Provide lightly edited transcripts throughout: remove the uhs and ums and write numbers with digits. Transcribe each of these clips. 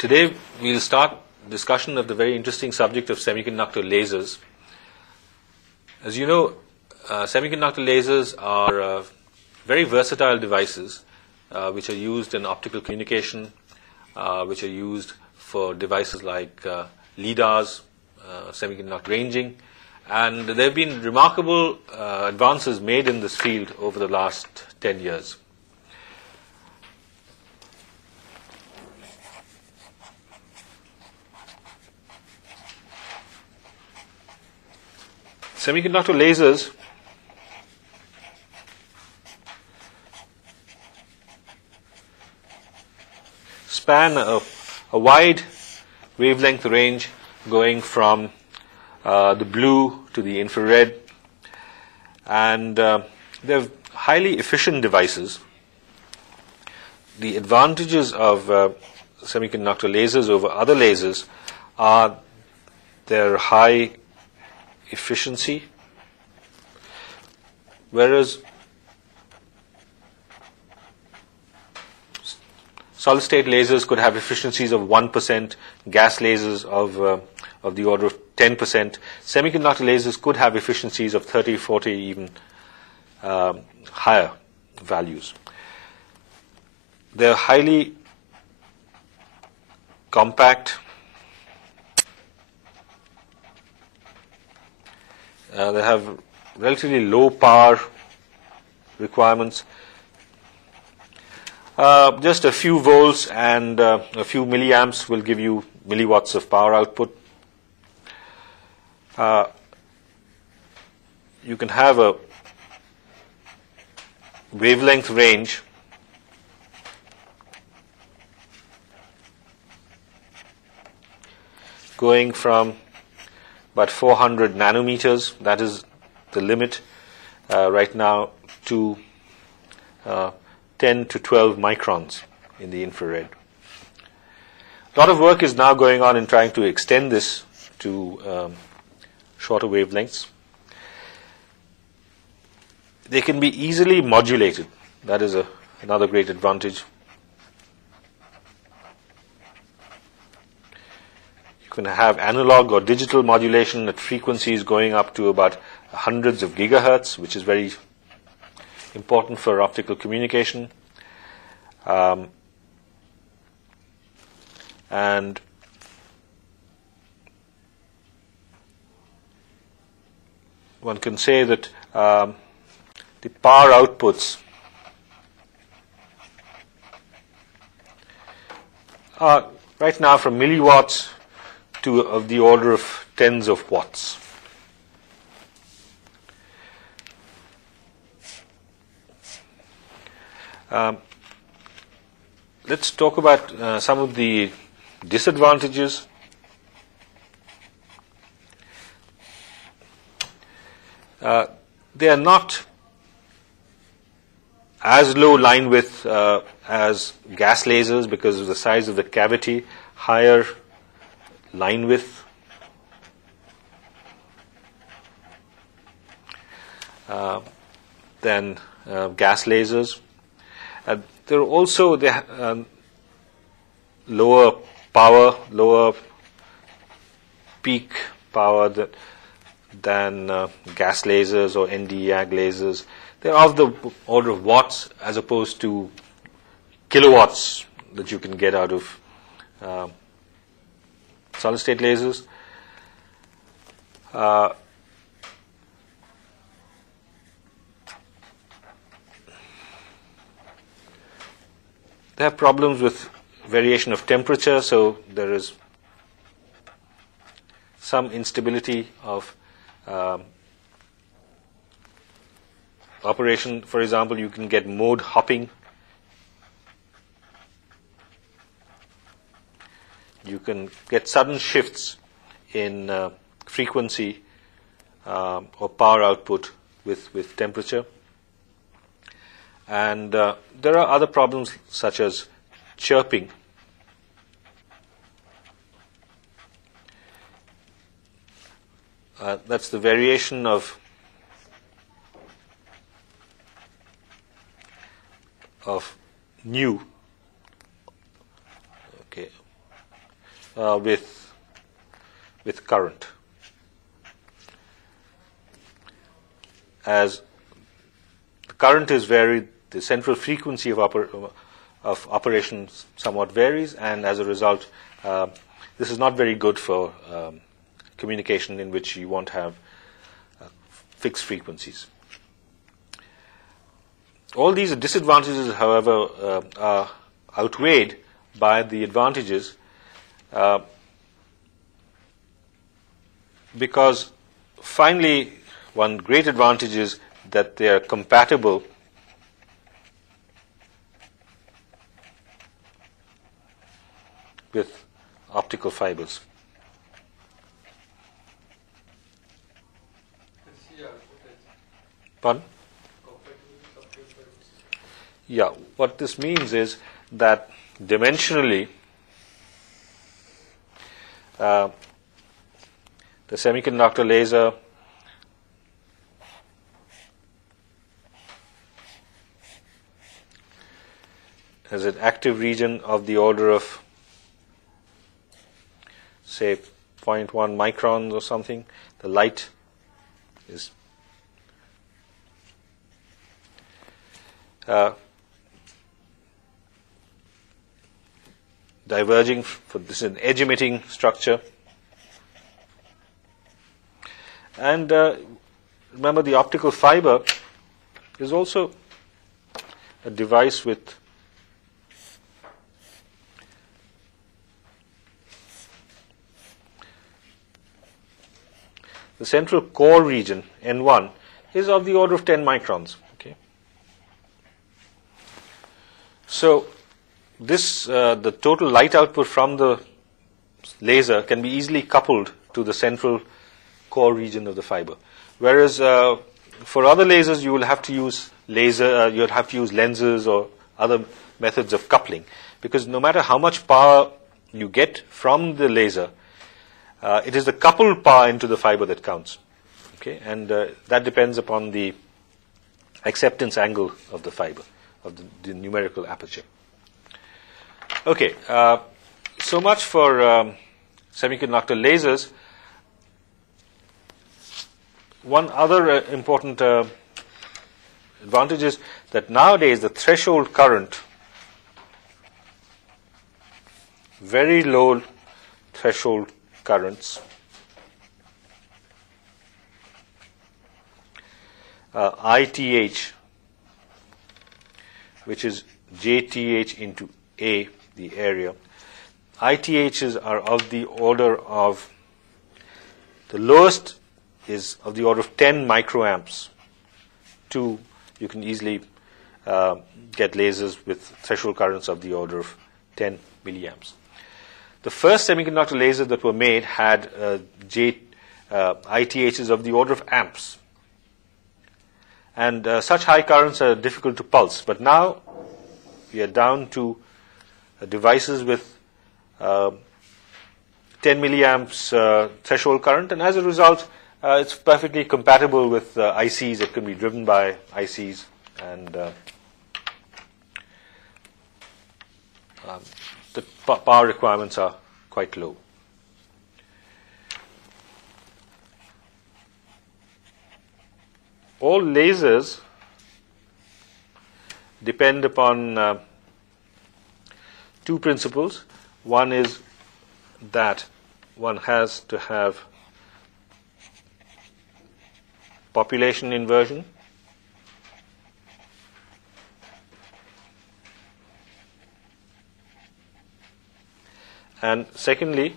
Today we'll start discussion of the very interesting subject of semiconductor lasers. As you know, semiconductor lasers are very versatile devices which are used in optical communication, which are used for devices like LIDARs, semiconductor ranging, and there have been remarkable advances made in this field over the last 10 years. Semiconductor lasers span a wide wavelength range going from the blue to the infrared, and they're highly efficient devices. The advantages of semiconductor lasers over other lasers are their high efficiency, whereas solid-state lasers could have efficiencies of 1%, gas lasers of the order of 10%. Semiconductor lasers could have efficiencies of 30, 40, even higher values. They're highly compact. They have relatively low power requirements. Just a few volts and a few milliamps will give you milliwatts of power output. You can have a wavelength range going from about 400 nanometers, that is the limit right now, to 10 to 12 microns in the infrared. A lot of work is now going on in trying to extend this to shorter wavelengths. They can be easily modulated. That is another great advantage. You can have analog or digital modulation at frequencies going up to about hundreds of gigahertz, which is very important for optical communication. And one can say that the power outputs are right now from milliwatts to of the order of tens of watts. Let's talk about some of the disadvantages. They are not as low line width as gas lasers because of the size of the cavity, higher line width. Than gas lasers. There are also lower power, lower peak power than gas lasers or ND-YAG lasers. They're of the order of watts as opposed to kilowatts that you can get out of solid-state lasers. They have problems with variation of temperature, so there is some instability of operation. For example, you can get mode hopping. You can get sudden shifts in frequency or power output with temperature. And there are other problems such as chirping. That's the variation of nu. Okay, with current. As the current is varied, the central frequency of operation somewhat varies, and as a result, this is not very good for communication in which you won't have fixed frequencies. All these disadvantages, however, are outweighed by the advantages, because finally one great advantage is that they are compatible with optical fibers. Pardon? Yeah, what this means is that dimensionally the semiconductor laser has an active region of the order of, say, 0.1 microns or something. The light is diverging. This is an edge-emitting structure. And remember, the optical fiber is also a device with the central core region, N1, is of the order of 10 microns. Okay. So this, the total light output from the laser can be easily coupled to the central core region of the fiber. Whereas for other lasers, you will have to use you'll have to use lenses or other methods of coupling, because no matter how much power you get from the laser, it is the coupled power into the fiber that counts. Okay, and that depends upon the acceptance angle of the fiber, of the numerical aperture. Okay, so much for semiconductor lasers. One other important advantage is that nowadays the threshold current, very low threshold currents, ITH, which is JTH into A, the area. ITHs are of the order of, the lowest is of the order of 10 microamps. You can easily get lasers with threshold currents of the order of 10 milliamps. The first semiconductor lasers that were made had ITHs of the order of amps. And such high currents are difficult to pulse. But now we are down to devices with 10 milliamps threshold current, and as a result, it's perfectly compatible with ICs. It can be driven by ICs, and the power requirements are quite low. All lasers depend upon two principles. One is that one has to have population inversion, and secondly,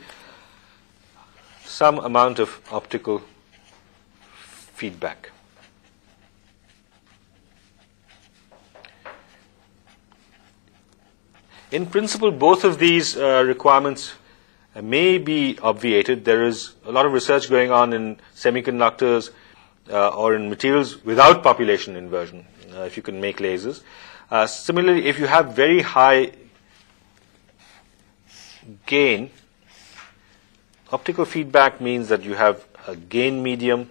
some amount of optical feedback. In principle, both of these requirements may be obviated. There is a lot of research going on in semiconductors or in materials without population inversion, if you can make lasers. Similarly, if you have very high gain, optical feedback means that you have a gain medium.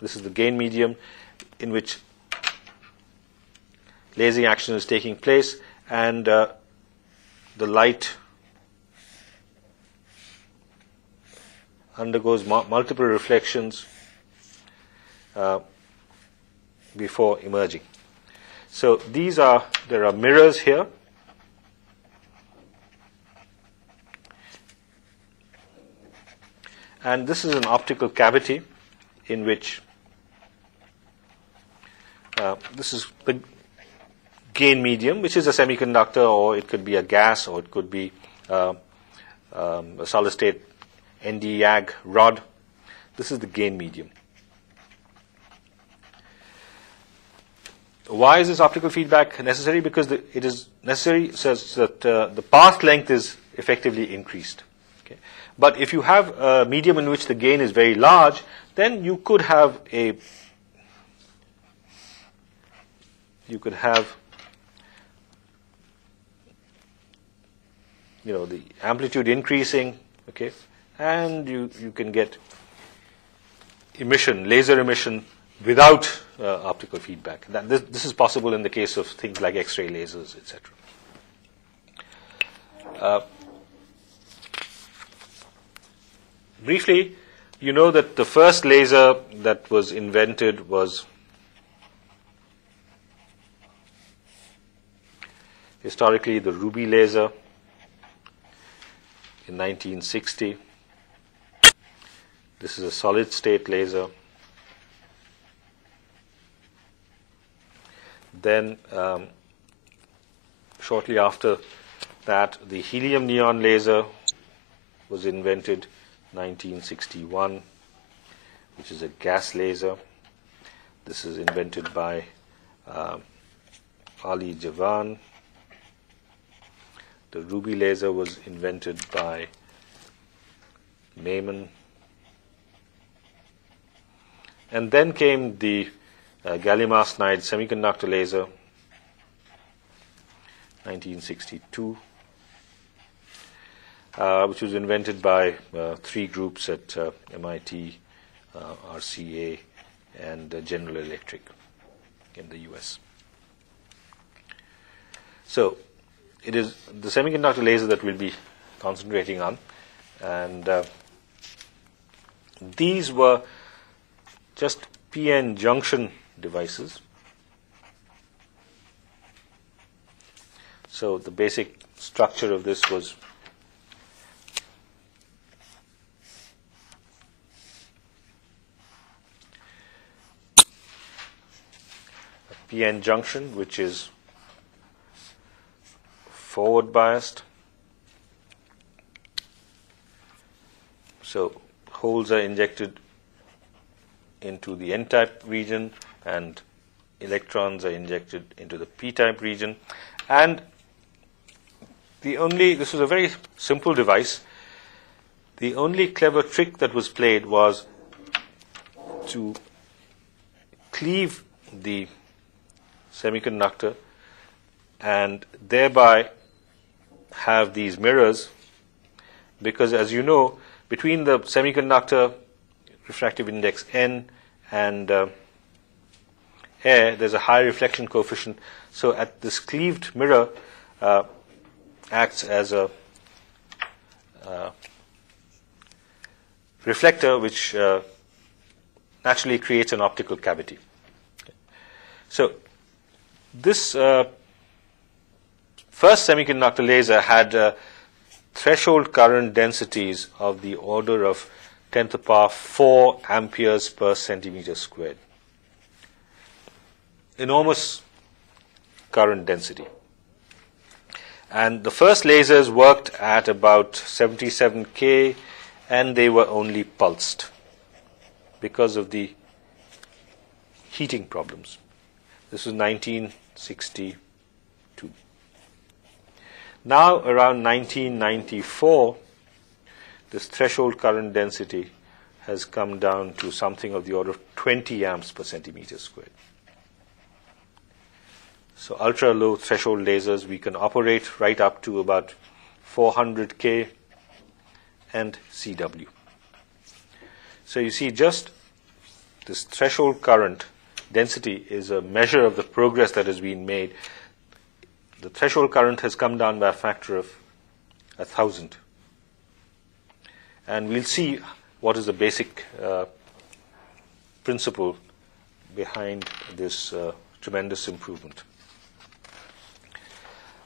This is the gain medium in which lasing action is taking place, and the light undergoes multiple reflections before emerging. So there are mirrors here. And this is an optical cavity in which this is the gain medium, which is a semiconductor, or it could be a gas, or it could be a solid-state Nd:YAG rod. This is the gain medium. Why is this optical feedback necessary? Because it is necessary such that the path length is effectively increased. Okay. But if you have a medium in which the gain is very large, then you could have the amplitude increasing, okay, and you can get laser emission without optical feedback. This is possible in the case of things like X-ray lasers, etc. Briefly, you know that the first laser that was invented was historically the ruby laser in 1960. This is a solid-state laser. Then, shortly after that, the helium neon laser was invented 1961, which is a gas laser. This is invented by Ali Javan. The ruby laser was invented by Maiman. And then came the gallium arsenide semiconductor laser, 1962, which was invented by three groups at MIT, RCA, and General Electric in the US. So it is the semiconductor laser that we'll be concentrating on, and these were just PN junction devices. So the basic structure of this was a PN junction, which is forward biased. So holes are injected into the N-type region, and electrons are injected into the P-type region. And this was a very simple device. The only clever trick that was played was to cleave the semiconductor and thereby have these mirrors, because, as you know, between the semiconductor refractive index N and air, there's a high reflection coefficient. So at this cleaved mirror acts as a reflector, which naturally creates an optical cavity. So this first semiconductor laser had threshold current densities of the order of 10 to the power 4 amperes per centimeter squared. Enormous current density. And the first lasers worked at about 77 K, and they were only pulsed because of the heating problems. This was 1962. Now, around 1994, this threshold current density has come down to something of the order of 20 amps per centimeter squared. So ultra low threshold lasers, we can operate right up to about 400 K and CW. So you see, just this threshold current density is a measure of the progress that has been made. The threshold current has come down by a factor of 1,000. And we'll see what is the basic principle behind this tremendous improvement.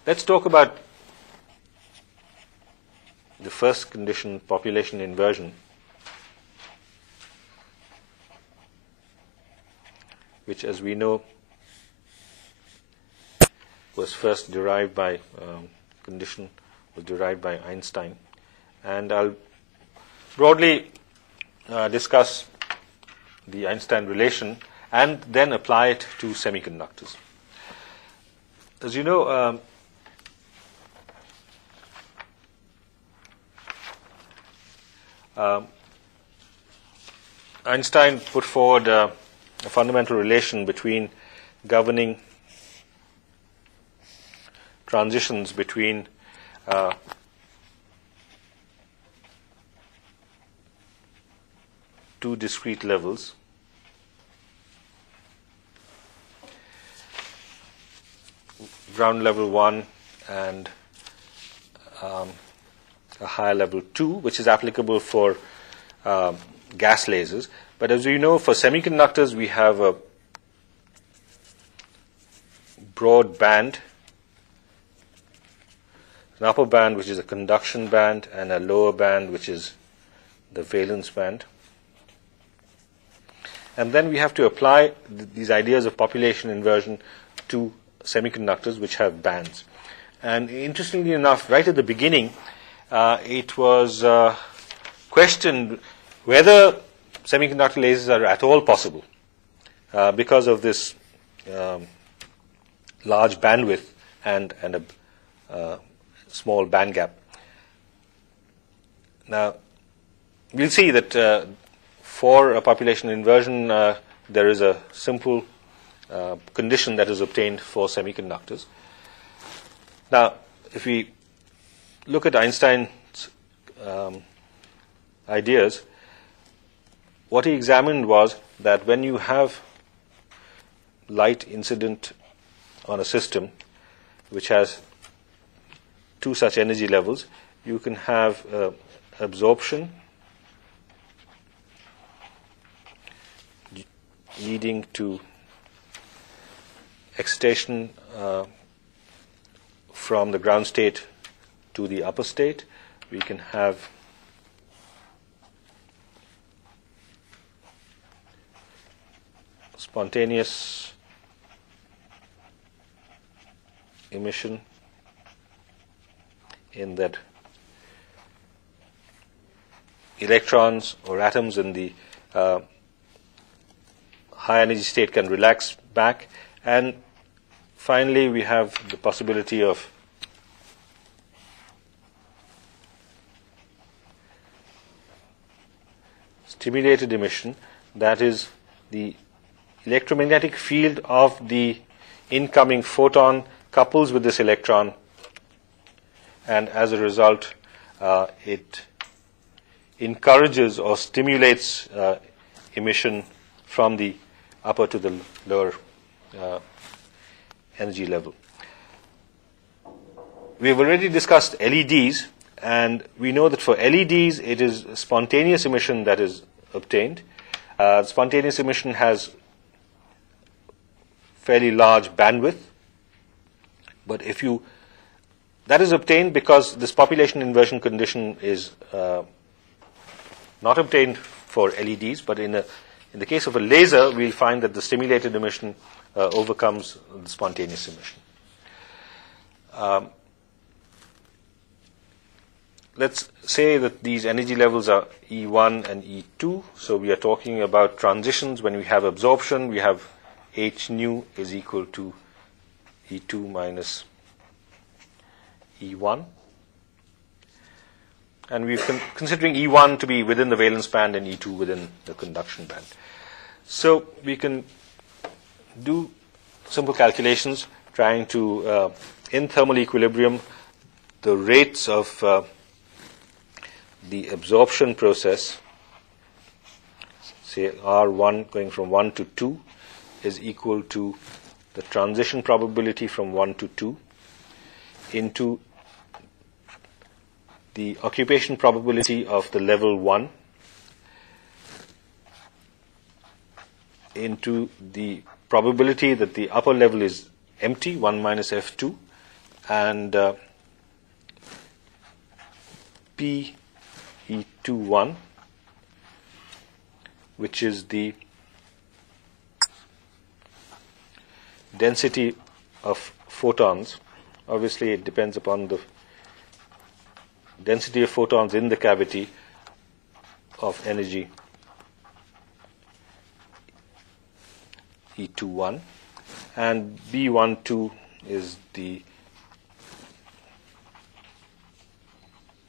Let's talk about the first condition, population inversion, which, as we know, was first derived by condition was derived by Einstein, and I'll broadly discuss the Einstein relation and then apply it to semiconductors. As you know, Einstein put forward a fundamental relation between governing transitions between two discrete levels, ground level 1 and a higher level 2, which is applicable for gas lasers. But as you know, for semiconductors, we have a broad band, an upper band which is a conduction band, and a lower band which is the valence band. And then we have to apply these ideas of population inversion to semiconductors which have bands. And interestingly enough, right at the beginning, it was questioned whether semiconductor lasers are at all possible because of this large bandwidth and a small band gap. Now, we'll see that for a population inversion, there is a simple condition that is obtained for semiconductors. Now, if we look at Einstein's ideas, what he examined was that when you have light incident on a system which has two such energy levels, you can have absorption leading to excitation from the ground state to the upper state. We can have spontaneous emission, in that electrons or atoms in the high energy state can relax back. And finally, we have the possibility of stimulated emission, that is, the electromagnetic field of the incoming photon couples with this electron, and as a result, it encourages or stimulates emission from the upper to the lower energy level. We have already discussed LEDs, and we know that for LEDs, it is spontaneous emission that is obtained. Spontaneous emission has fairly large bandwidth, but that is obtained because this population inversion condition is not obtained for LEDs, but in the case of a laser, we'll find that the stimulated emission overcomes the spontaneous emission. Let's say that these energy levels are E1 and E2, so we are talking about transitions. When we have absorption, we have H nu is equal to E2 minus E1. And we're considering E1 to be within the valence band and E2 within the conduction band. So we can do simple calculations trying to, in thermal equilibrium, the rates of the absorption process, say R1 going from 1 to 2, is equal to the transition probability from 1 to 2 into the occupation probability of the level 1 into the probability that the upper level is empty, 1 minus F2, and PE21, which is the density of photons. Obviously, it depends upon the density of photons in the cavity of energy E21, and B12 is the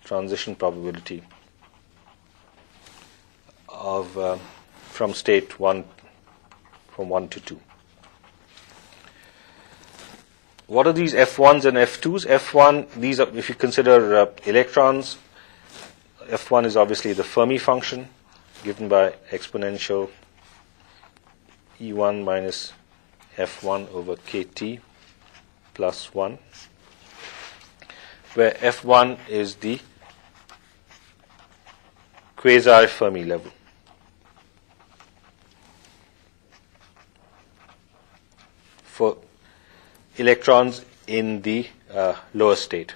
transition probability of from state 1 from 1 to 2. What are these F1s and F2s? F1, these are, if you consider electrons, F1 is obviously the Fermi function given by exponential E1 minus F1 over KT plus 1, where F1 is the quasi-Fermi level. For electrons in the lower state.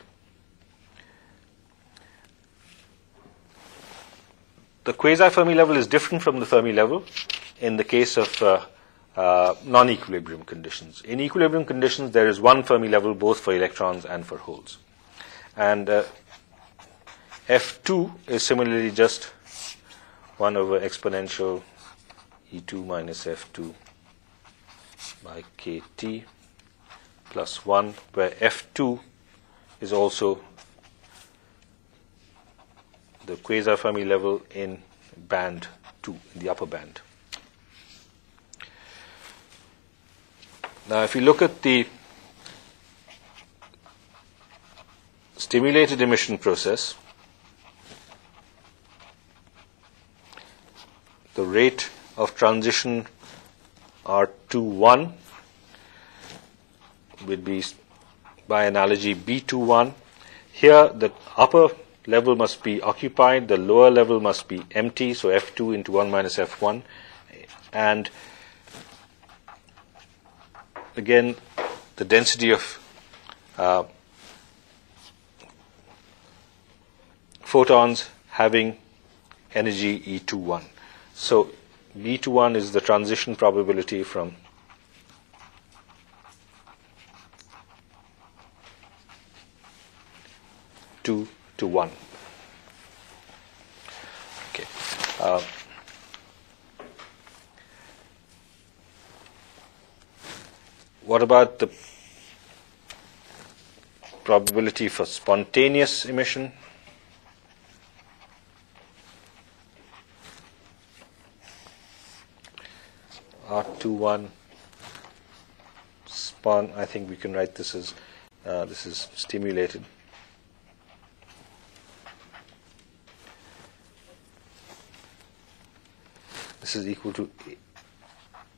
The quasi-Fermi level is different from the Fermi level in the case of non-equilibrium conditions. In equilibrium conditions, there is one Fermi level both for electrons and for holes. And F2 is similarly just 1 over exponential E2 minus F2 by KT plus 1, where F2 is also the quasi-Fermi level in band 2, in the upper band. Now, if you look at the stimulated emission process, the rate of transition R21 would be, by analogy, B21. Here, the upper level must be occupied, the lower level must be empty, so F2 into 1 minus F1. And again, the density of photons having energy E21. So B21 is the transition probability from 2 to 1. Okay. What about the probability for spontaneous emission? R21 spon, I think we can write this as this is stimulated. This is equal to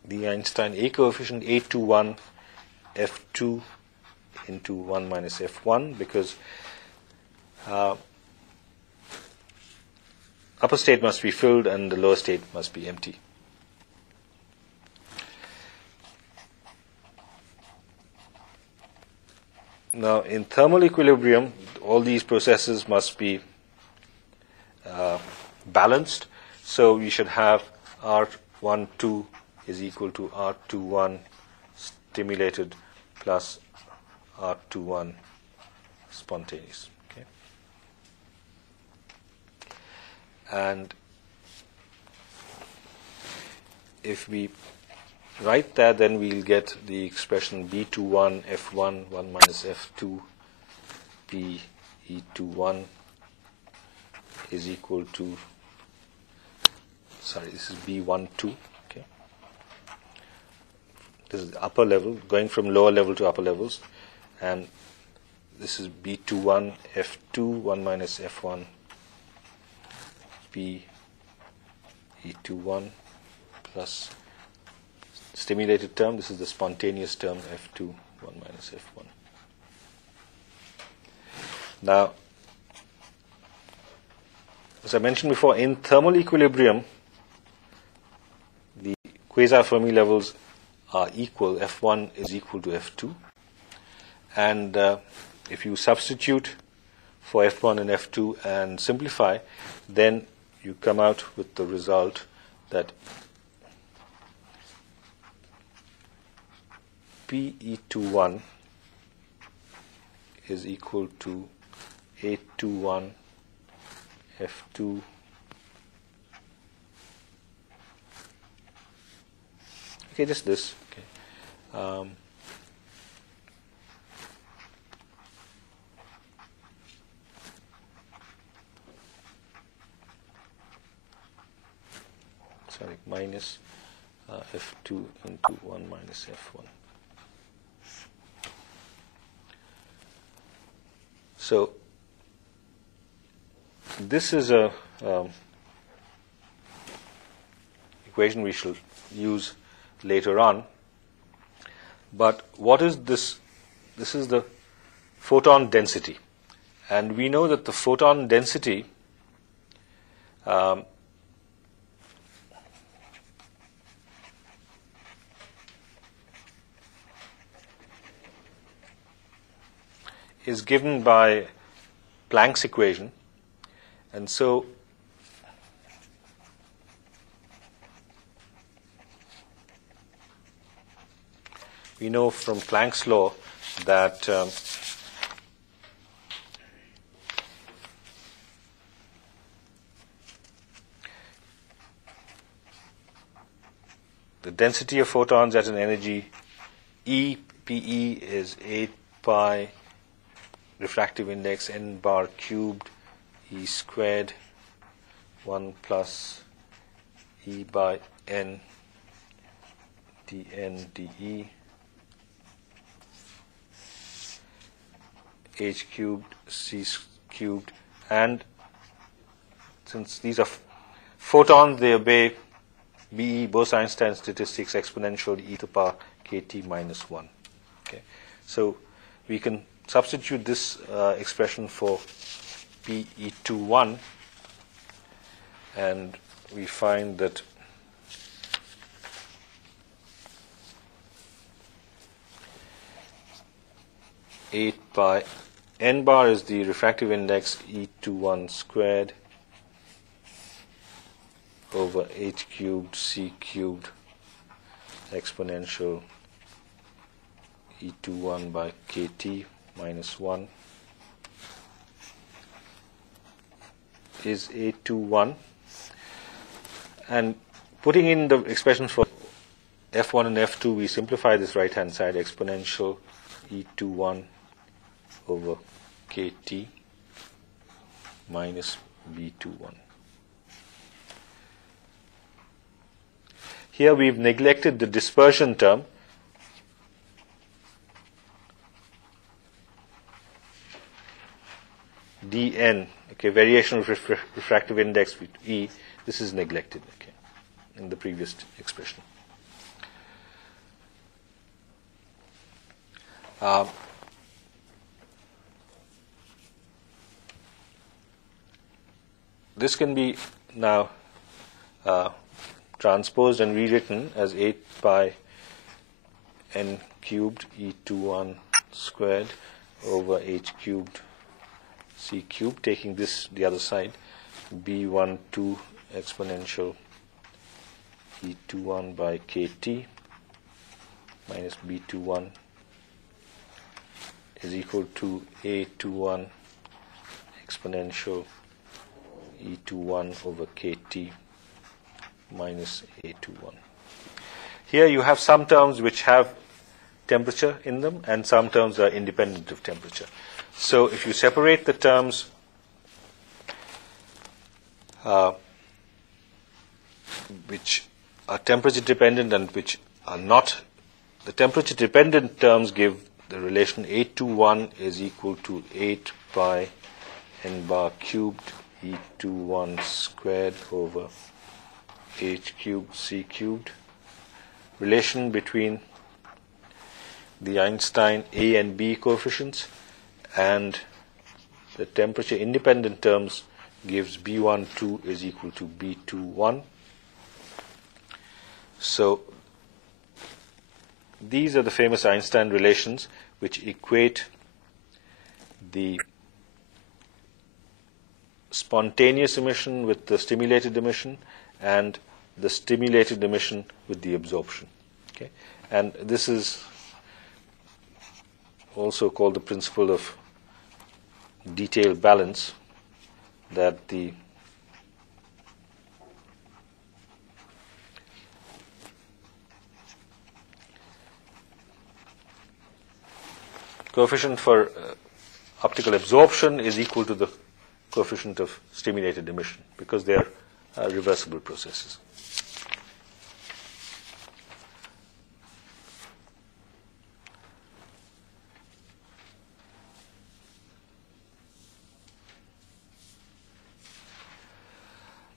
the Einstein A coefficient A21 F2 into 1 minus F1, because upper state must be filled and the lower state must be empty. Now, in thermal equilibrium, all these processes must be balanced. So we should have R12 is equal to R21 stimulated plus R21 spontaneous. Okay. And if we write that, then we'll get the expression B21 F1 1 minus F2 PE21 is equal to, sorry, this is B12. Okay. This is the upper level, going from lower level to upper levels, and this is B21 F2 1 minus F1 PE21 plus stimulated term. This is the spontaneous term F2 1 minus F1. Now, as I mentioned before, in thermal equilibrium, the quasi-Fermi levels are equal, F1 is equal to F2. And if you substitute for F1 and F2 and simplify, then you come out with the result that PE21 is equal to 821 F2 okay, just this. Okay. Sorry, minus F2 into 1 minus F1. So this is a equation we shall use later on. But what is this? This is the photon density. And we know that the photon density is given by Planck's equation. And so we know from Planck's law that the density of photons at an energy E, PE, is 8 pi refractive index n bar cubed E squared 1 plus E by n dn dE h cubed c cubed, and since these are photons, they obey BE, Bose-Einstein statistics, exponential e to the power kt minus 1. Okay, so we can substitute this expression for PE21, and we find that eight pi n bar is the refractive index E21 squared over h cubed c cubed exponential E21 by kt minus 1 is 821. And putting in the expressions for F1 and F2, we simplify this right-hand side, exponential E21 over kt minus B21. Here we've neglected the dispersion term. Dn, okay, variation of refractive index with E, this is neglected, okay, in the previous expression. This can be now transposed and rewritten as 8 pi n cubed E21 squared over h cubed c cubed, taking this the other side, B12 exponential E21 by kt minus B21 is equal to A21 exponential E21 over kt minus A21. Here you have some terms which have temperature in them and some terms are independent of temperature. So if you separate the terms which are temperature dependent and which are not, the temperature dependent terms give the relation 821 is equal to 8 pi n bar cubed E21 squared over h cubed c cubed. Relation between the Einstein A and B coefficients and the temperature independent terms gives B12 is equal to B21. So these are the famous Einstein relations which equate the spontaneous emission with the stimulated emission and the stimulated emission with the absorption. Okay? And this is also called the principle of detailed balance, that the coefficient for optical absorption is equal to the coefficient of stimulated emission, because they are reversible processes.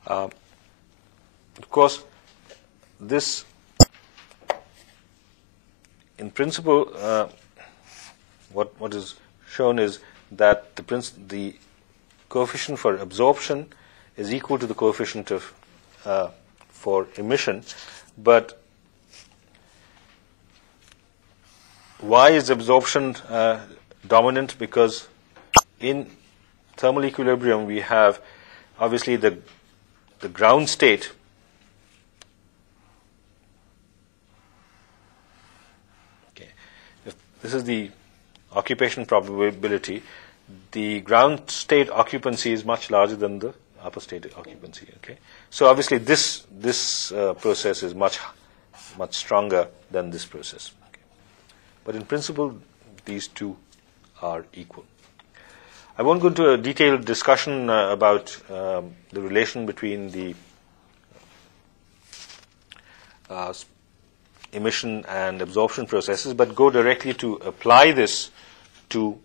Of course, this, in principle, what is shown is that the coefficient for absorption is equal to the coefficient of for emission, but why is absorption dominant? Because in thermal equilibrium we have obviously the ground state if this is the occupation probability. The ground state occupancy is much larger than the upper state occupancy. Okay, so obviously this process is much stronger than this process. Okay. But in principle, these two are equal. I won't go into a detailed discussion about the relation between the emission and absorption processes, but go directly to apply this to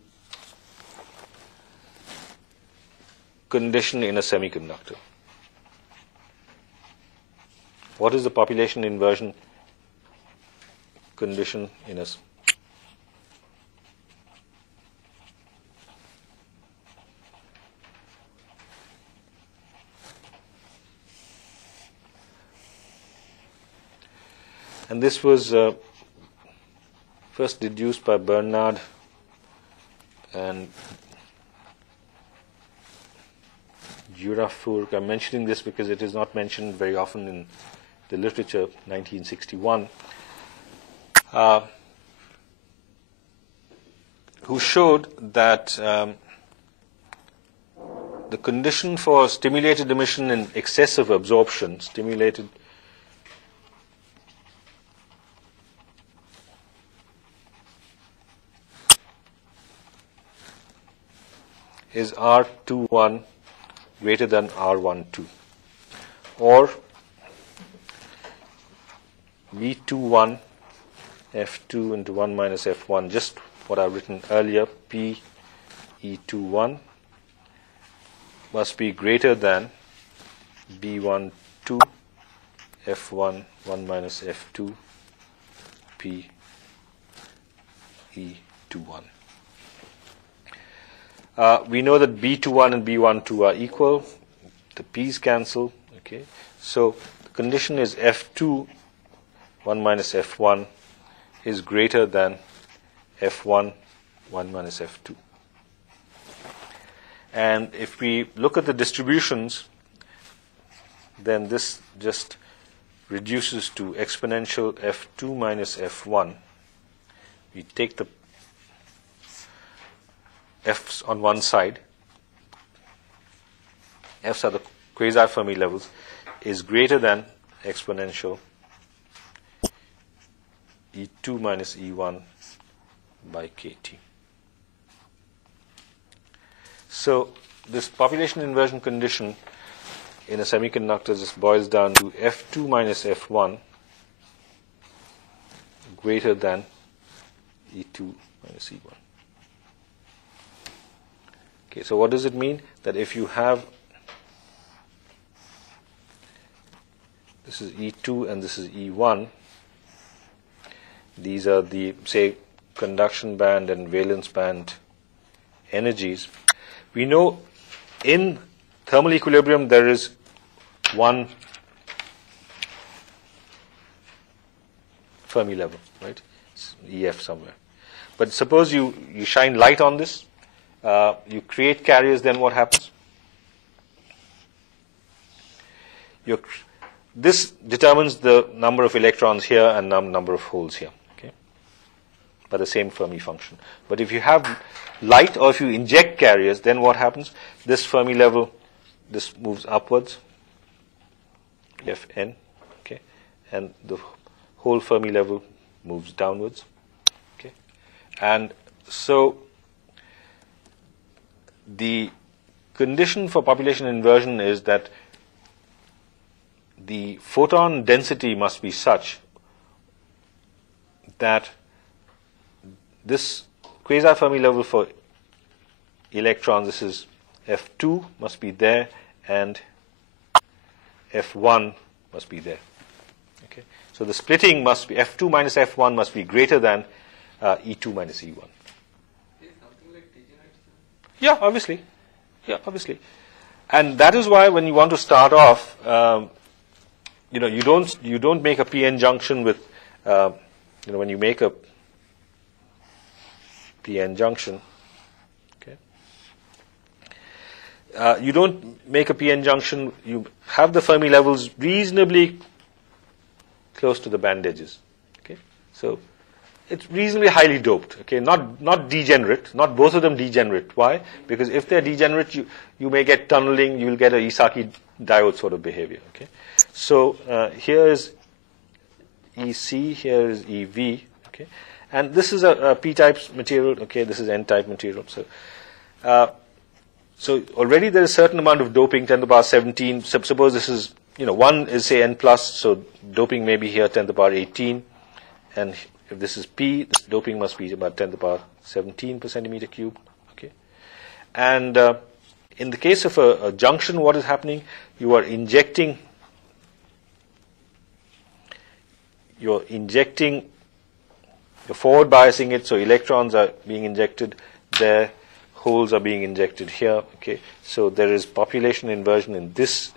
condition in a semiconductor. What is the population inversion condition in a and this was first deduced by Bernard and Jurafurk. I'm mentioning this because it is not mentioned very often in the literature, 1961, who showed that the condition for stimulated emission in excess of absorption, stimulated is R21 greater than R12, or V21 F2 into 1 minus F1, just what I've written earlier, P E21 must be greater than B12 F1 1 minus F2 P E21. We know that B21 and B12 are equal. The P's cancel. Okay, so the condition is F2 1 minus F1 is greater than F1 1 minus F2. And if we look at the distributions, then this just reduces to exponential F2 minus F1. We take the F's on one side, F's are the quasi-Fermi levels, is greater than exponential E2 minus E1 by KT. So this population inversion condition in a semiconductor just boils down to F2 minus F1 greater than E2 minus E1. Okay, so what does it mean? That if you have, this is E2 and this is E1, these are the, say, conduction band and valence band energies. We know in thermal equilibrium there is one Fermi level, right? It's EF somewhere. But suppose you shine light on this, you create carriers, then what happens? This determines the number of electrons here and number of holes here, okay, by the same Fermi function. But if you have light or if you inject carriers, then what happens? This Fermi level, this moves upwards, Fn, okay, and the whole Fermi level moves downwards, okay. And so the condition for population inversion is that the photon density must be such that this quasi-Fermi level for electrons, this is F2, must be there, and F1 must be there. Okay, so the splitting must be F2 minus F1 must be greater than E2 minus E1. Is something like degenerates? Yeah, obviously. Yeah, obviously. And that is why when you want to start off, you don't make a p-n junction with, when you make a p-n junction, okay, you don't make a p-n junction. You have the Fermi levels reasonably close to the band edges, okay. So it's reasonably highly doped, okay, not degenerate, not both of them degenerate. Why? Because if they're degenerate, you may get tunneling. You will get a Esaki diode sort of behavior, okay. So here is EC, here is EV, okay, and this is a p-type material, okay. This is n-type material. So already there is a certain amount of doping, 10 to the power 17. Suppose this is, 1 is say n plus, so doping may be here 10 to the power 18, and if this is p, this doping must be about 10 to the power 17 per centimeter cube, okay. And in the case of a junction, what is happening? You're injecting, you're forward biasing it, so electrons are being injected there, holes are being injected here, okay. So there is population inversion in this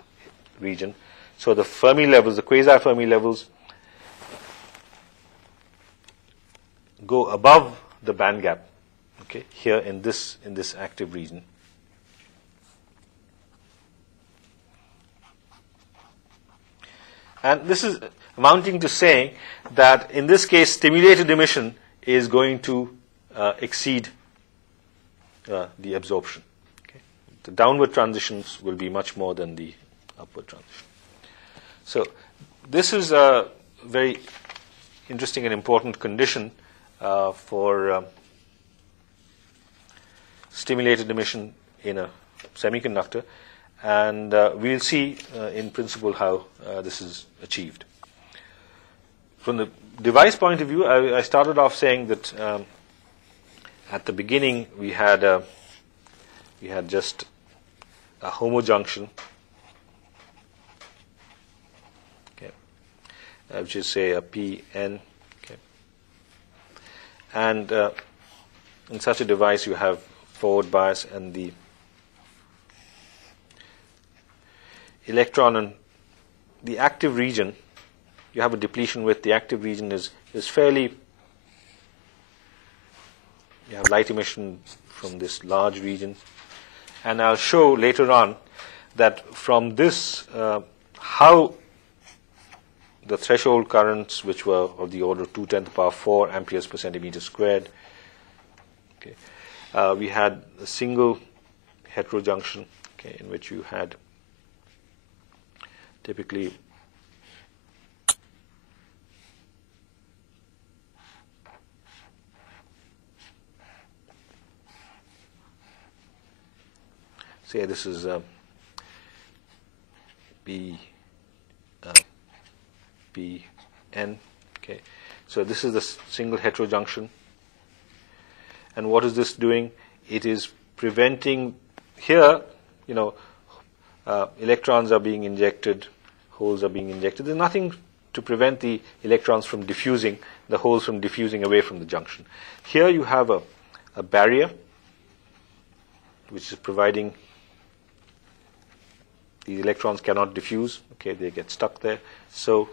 region. So the Fermi levels, the quasi-Fermi levels, go above the band gap, okay, here in this active region. And this is amounting to saying that in this case, stimulated emission is going to exceed the absorption. Okay. The downward transitions will be much more than the upward transition. So this is a very interesting and important condition for stimulated emission in a semiconductor, and we'll see in principle how this is achieved. From the device point of view, I started off saying that at the beginning we had just a homojunction, okay, which is say a Pn, okay, and in such a device you have forward bias, and the electron and the active region, you have a depletion width. The active region is fairly, you have light emission from this large region, and I'll show later on that from this how the threshold currents, which were of the order of 2 × 10⁴ amperes per centimeter squared, okay, we had a single heterojunction, okay, in which you had typically say this is Pn, okay. So this is the single heterojunction, and what is this doing? It is preventing here, electrons are being injected, holes are being injected. There's nothing to prevent the electrons from diffusing, the holes from diffusing away from the junction. Here you have a barrier which is providing, the electrons cannot diffuse, okay, they get stuck there. So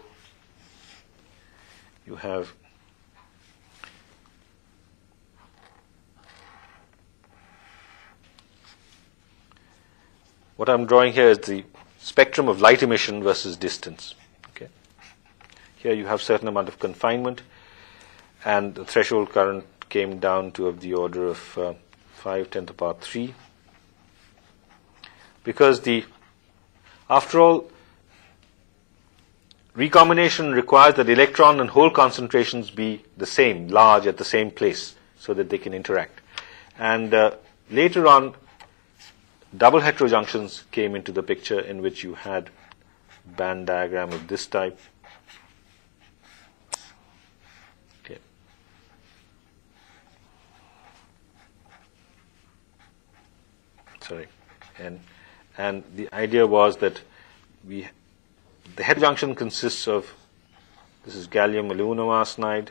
you have what I'm drawing here is the spectrum of light emission versus distance. Okay. Here you have certain amount of confinement, and the threshold current came down to of the order of 5 × 10⁻³ because after all, recombination requires that electron and hole concentrations be the same, large at the same place, so that they can interact. And later on, double heterojunctions came into the picture, in which you had band diagram of this type. Okay. Sorry, and the idea was that the heterojunction consists of, this is gallium aluminum arsenide.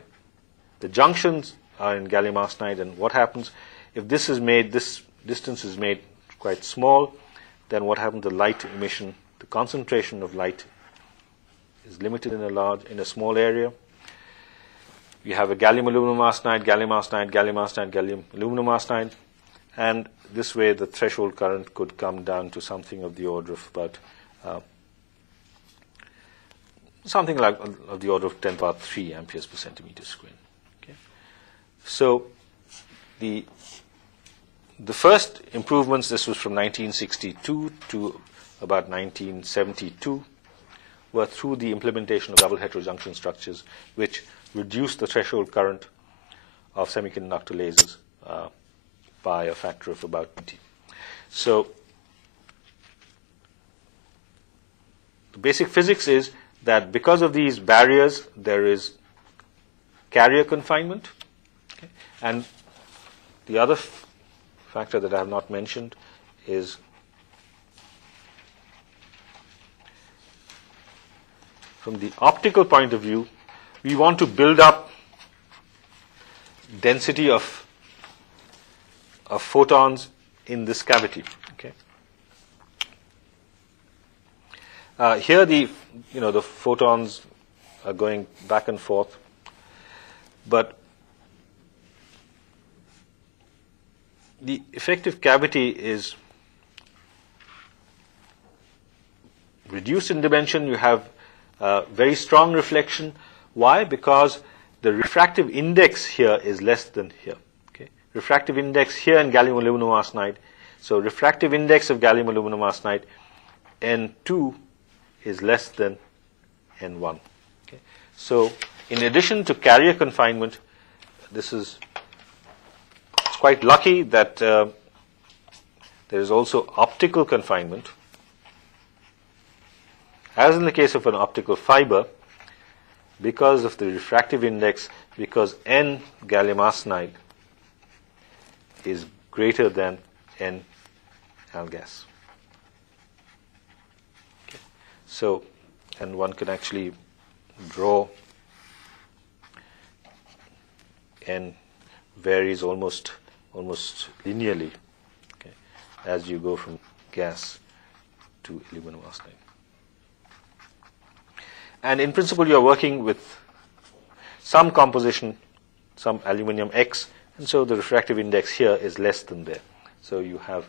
The junctions are in gallium arsenide, and what happens if this distance is made quite small, then what happens, the light emission, the concentration of light is limited in a small area. You have a gallium aluminum arsenide, gallium arsenide, gallium arsenide, gallium aluminum arsenide, and this way the threshold current could come down to something of the order of about something like of the order of 10⁻³ amperes per centimeter squared. Okay. So the first improvements, this was from 1962 to about 1972, were through the implementation of double heterojunction structures, which reduced the threshold current of semiconductor lasers by a factor of about 20. So the basic physics is that because of these barriers, there is carrier confinement. Okay? And the other factor that I have not mentioned is from the optical point of view, we want to build up density of photons in this cavity. Okay. Here the photons are going back and forth, but the effective cavity is reduced in dimension. You have very strong reflection. Why? Because the refractive index here is less than here. Okay? Refractive index here in gallium aluminum arsenide. So refractive index of gallium aluminum arsenide, N2 is less than N1. Okay? So in addition to carrier confinement, it's quite lucky that there is also optical confinement. As in the case of an optical fiber, because of the refractive index, because N gallium arsenide is greater than N algas. Okay. So, and one can actually draw N varies almost linearly, okay, as you go from gas to aluminum arsenide. And in principle, you are working with some composition, some aluminum X, and so the refractive index here is less than there. So you have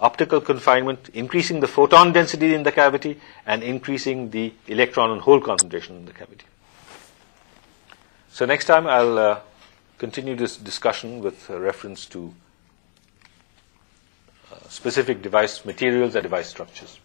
optical confinement, increasing the photon density in the cavity and increasing the electron and hole concentration in the cavity. So next time I'll continue this discussion with reference to specific device materials and device structures.